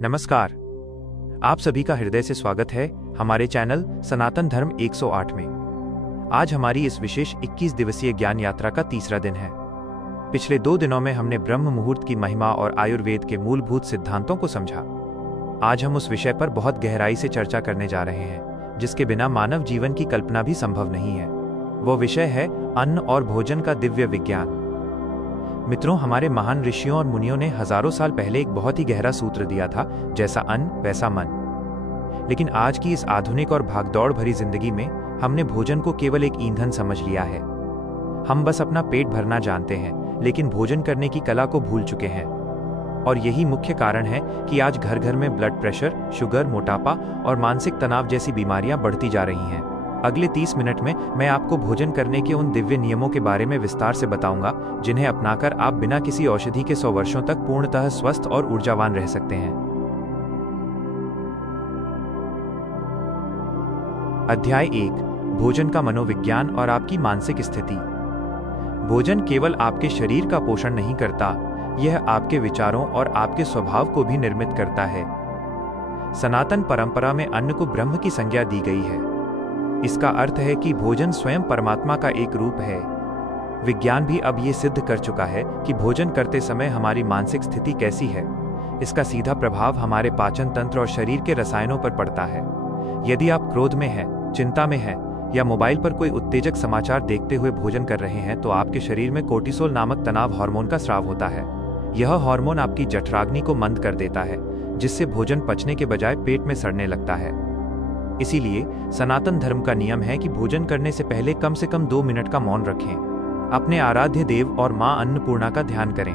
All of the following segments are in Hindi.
नमस्कार। आप सभी का हृदय से स्वागत है हमारे चैनल सनातन धर्म 108 में। आज हमारी इस विशेष 21 दिवसीय ज्ञान यात्रा का तीसरा दिन है। पिछले 2 दिनों में हमने ब्रह्म मुहूर्त की महिमा और आयुर्वेद के मूलभूत सिद्धांतों को समझा। आज हम उस विषय पर बहुत गहराई से चर्चा करने जा रहे हैं जिसके बिना मानव जीवन की कल्पना भी संभव नहीं है। वो विषय है अन्न और भोजन का दिव्य विज्ञान। मित्रों, हमारे महान ऋषियों और मुनियों ने हजारों साल पहले एक बहुत ही गहरा सूत्र दिया था, जैसा अन्न वैसा मन। लेकिन आज की इस आधुनिक और भागदौड़ भरी जिंदगी में हमने भोजन को केवल एक ईंधन समझ लिया है। हम बस अपना पेट भरना जानते हैं, लेकिन भोजन करने की कला को भूल चुके हैं। और यही मुख्य कारण है कि आज घर घर में ब्लड प्रेशर, शुगर, मोटापा और मानसिक तनाव जैसी बीमारियां बढ़ती जा रही हैं। अगले 30 मिनट में मैं आपको भोजन करने के उन दिव्य नियमों के बारे में विस्तार से बताऊंगा जिन्हें अपनाकर आप बिना किसी औषधि के 100 वर्षों तक पूर्णतः स्वस्थ और ऊर्जावान रह सकते हैं। अध्याय 1, भोजन का मनोविज्ञान और आपकी मानसिक स्थिति। भोजन केवल आपके शरीर का पोषण नहीं करता, यह आपके विचारों और आपके स्वभाव को भी निर्मित करता है। सनातन परंपरा में अन्न को ब्रह्म की संज्ञा दी गई है। इसका अर्थ है कि भोजन स्वयं परमात्मा का एक रूप है। विज्ञान भी अब ये सिद्ध कर चुका है कि भोजन करते समय हमारी मानसिक स्थिति कैसी है, इसका सीधा प्रभाव हमारे पाचन तंत्र और शरीर के रसायनों पर पड़ता है। यदि आप क्रोध में हैं, चिंता में हैं या मोबाइल पर कोई उत्तेजक समाचार देखते हुए भोजन कर रहे हैं, तो आपके शरीर में कोर्टिसोल नामक तनाव हार्मोन का स्राव होता है। यह हार्मोन आपकी जठराग्नि को मंद कर देता है, जिससे भोजन पचने के बजाय पेट में सड़ने लगता है। इसीलिए सनातन धर्म का नियम है कि भोजन करने से पहले कम से कम 2 मिनट का मौन रखें। अपने आराध्य देव और मां अन्नपूर्णा का ध्यान करें।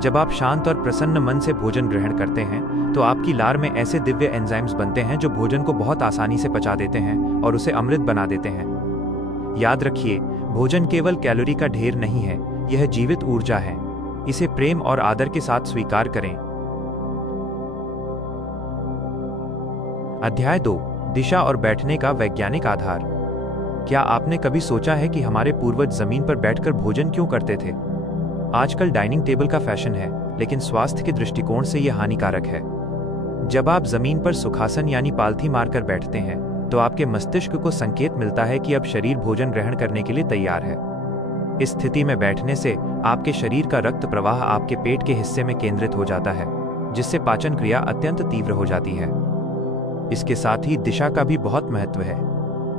जब आप शांत और प्रसन्न मन से भोजन ग्रहण करते हैं तो आपकी लार में ऐसे दिव्य एंजाइम्स बनते हैं जो भोजन को बहुत आसानी से पचा देते हैं और उसे अमृत बना देते हैं। याद रखिए, भोजन केवल कैलोरी का ढेर नहीं है, यह जीवित ऊर्जा है। इसे प्रेम और आदर के साथ स्वीकार करें। अध्याय 2, दिशा और बैठने का वैज्ञानिक आधार। क्या आपने कभी सोचा है कि हमारे पूर्वज जमीन पर बैठकर भोजन क्यों करते थे? आजकल डाइनिंग टेबल का फैशन है, लेकिन स्वास्थ्य के दृष्टिकोण से यह हानिकारक है। जब आप जमीन पर सुखासन यानी पालथी मारकर बैठते हैं तो आपके मस्तिष्क को संकेत मिलता है कि अब शरीर भोजन ग्रहण करने के लिए तैयार है। इस स्थिति में बैठने से आपके शरीर का रक्त प्रवाह आपके पेट के हिस्से में केंद्रित हो जाता है, जिससे पाचन क्रिया अत्यंत तीव्र हो जाती है। इसके साथ ही दिशा का भी बहुत महत्व है।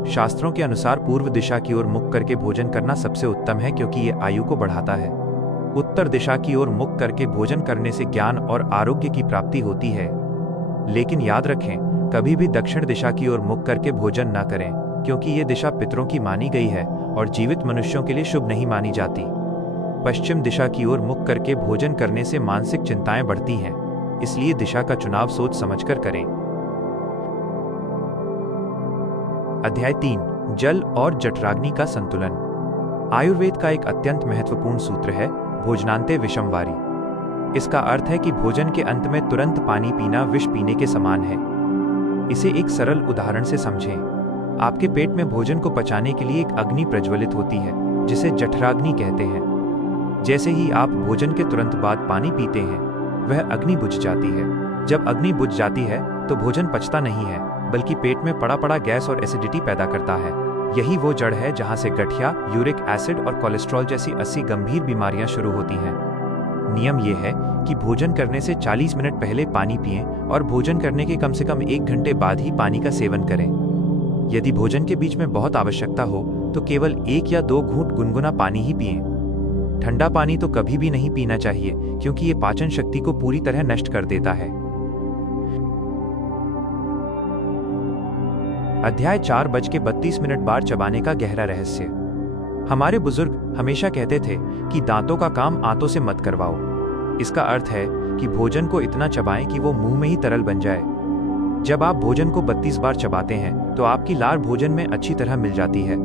शास्त्रों के अनुसार पूर्व दिशा की ओर मुख करके भोजन करना सबसे उत्तम है, क्योंकि ये आयु को बढ़ाता है। उत्तर दिशा की ओर मुख करके भोजन करने से ज्ञान और आरोग्य की प्राप्ति होती है। लेकिन याद रखें, कभी भी दक्षिण दिशा की ओर मुख करके भोजन न करें, क्योंकि ये दिशा पितरों की मानी गई है और जीवित मनुष्यों के लिए शुभ नहीं मानी जाती। पश्चिम दिशा की ओर मुख करके भोजन करने से मानसिक चिंताएं बढ़ती हैं, इसलिए दिशा का चुनाव सोच समझकर करें। अध्याय 3, जल और जठराग्नि का संतुलन। आयुर्वेद का एक अत्यंत महत्वपूर्ण सूत्र है, भोजनांते विषम वारी। इसका अर्थ है कि भोजन के अंत में तुरंत पानी पीना विष पीने के समान है। इसे एक सरल उदाहरण से समझें। आपके पेट में भोजन को पचाने के लिए एक अग्नि प्रज्वलित होती है, जिसे जठराग्नि कहते हैं। जैसे ही आप भोजन के तुरंत बाद पानी पीते हैं, वह अग्नि बुझ जाती है। जब अग्नि बुझ जाती है तो भोजन पचता नहीं है, बल्कि पेट में पड़ा पड़ा गैस और एसिडिटी पैदा करता है। यही वो जड़ है जहां से गठिया, यूरिक एसिड और कोलेस्ट्रॉल जैसी 80 गंभीर बीमारियां शुरू होती हैं। नियम यह है कि भोजन करने से 40 मिनट पहले पानी पिएं और भोजन करने के कम से कम 1 घंटे बाद ही पानी का सेवन करें। यदि भोजन के बीच में बहुत आवश्यकता हो तो केवल 1 या 2 घूंट गुनगुना पानी ही पिएं। ठंडा पानी तो कभी भी नहीं पीना चाहिए, क्योंकि ये पाचन शक्ति को पूरी तरह नष्ट कर देता है। अध्याय 4:32 बार चबाने का गहरा रहस्य। हमारे बुजुर्ग हमेशा कहते थे कि दांतों का काम आंतों से मत करवाओ। इसका अर्थ है कि भोजन को इतना चबाएं कि वो मुंह में ही तरल बन जाए। जब आप भोजन को 32 बार चबाते हैं तो आपकी लार भोजन में अच्छी तरह मिल जाती है।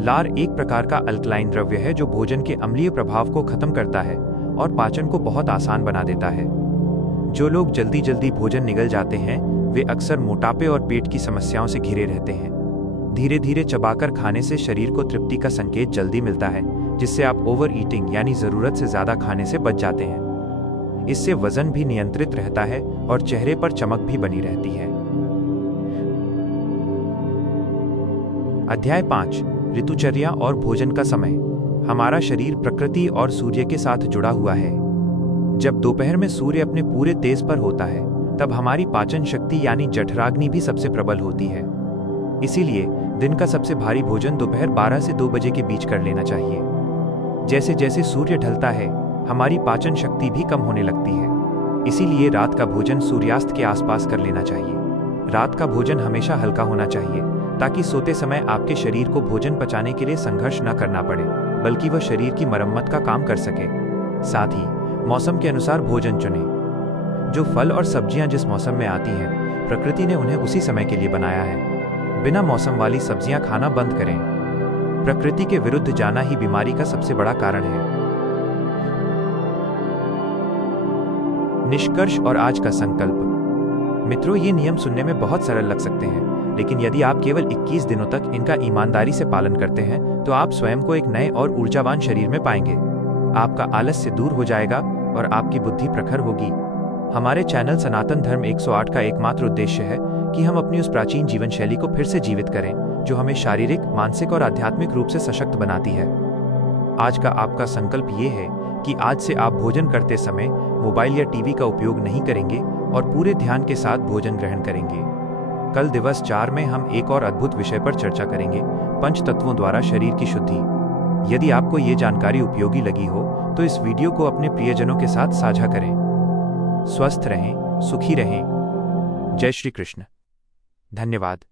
लार एक प्रकार का अल्कलाइन द्रव्य है जो भोजन के अम्लीय प्रभाव को खत्म करता है और पाचन को बहुत आसान बना देता है। जो लोग जल्दी जल्दी भोजन निगल जाते हैं, वे अक्सर मोटापे और पेट की समस्याओं से घिरे रहते हैं। धीरे धीरे चबाकर खाने से शरीर को तृप्ति का संकेत जल्दी मिलता है, जिससे आप ओवर ईटिंग यानी जरूरत से ज्यादा खाने से बच जाते हैं। इससे वजन भी नियंत्रित रहता है और चेहरे पर चमक भी बनी रहती है। अध्याय 5 ऋतुचर्या और भोजन का समय। हमारा शरीर प्रकृति और सूर्य के साथ जुड़ा हुआ है। जब दोपहर में सूर्य अपने पूरे तेज पर होता है, तब हमारी पाचन शक्ति यानी जठराग्नि भी सबसे प्रबल होती है। इसीलिए दिन का सबसे भारी भोजन दोपहर 12 से 2 बजे के बीच कर लेना चाहिए। जैसे जैसे सूर्य ढलता है, हमारी पाचन शक्ति भी कम होने लगती है। इसीलिए रात का भोजन सूर्यास्त के आसपास कर लेना चाहिए। रात का भोजन हमेशा हल्का होना चाहिए, ताकि सोते समय आपके शरीर को भोजन पचाने के लिए संघर्ष न करना पड़े, बल्कि वह शरीर की मरम्मत का काम कर सके। साथ ही मौसम के अनुसार भोजन चुनें। जो फल और सब्जियां जिस मौसम में आती हैं, प्रकृति ने उन्हें उसी समय के लिए बनाया है। बिना मौसम वाली सब्जियां खाना बंद करें। प्रकृति के विरुद्ध जाना ही बीमारी का सबसे बड़ा कारण है। निष्कर्ष और आज का संकल्प। मित्रों, ये नियम सुनने में बहुत सरल लग सकते हैं, लेकिन यदि आप केवल 21 दिनों तक इनका ईमानदारी से पालन करते हैं, तो आप स्वयं को एक नए और ऊर्जावान शरीर में पाएंगे। आपका आलस्य दूर हो जाएगा और आपकी बुद्धि प्रखर होगी। हमारे चैनल सनातन धर्म 108 का एकमात्र उद्देश्य है कि हम अपनी उस प्राचीन जीवन शैली को फिर से जीवित करें, जो हमें शारीरिक, मानसिक और आध्यात्मिक रूप से सशक्त बनाती है। आज का आपका संकल्प ये है कि आज से आप भोजन करते समय मोबाइल या टीवी का उपयोग नहीं करेंगे और पूरे ध्यान के साथ भोजन ग्रहण करेंगे। कल दिवस 4 में हम एक और अद्भुत विषय पर चर्चा करेंगे, पंच तत्वों द्वारा शरीर की शुद्धि। यदि आपको ये जानकारी उपयोगी लगी हो, तो इस वीडियो को अपने प्रियजनों के साथ साझा करें। स्वस्थ रहें, सुखी रहें। जय श्री कृष्ण। धन्यवाद।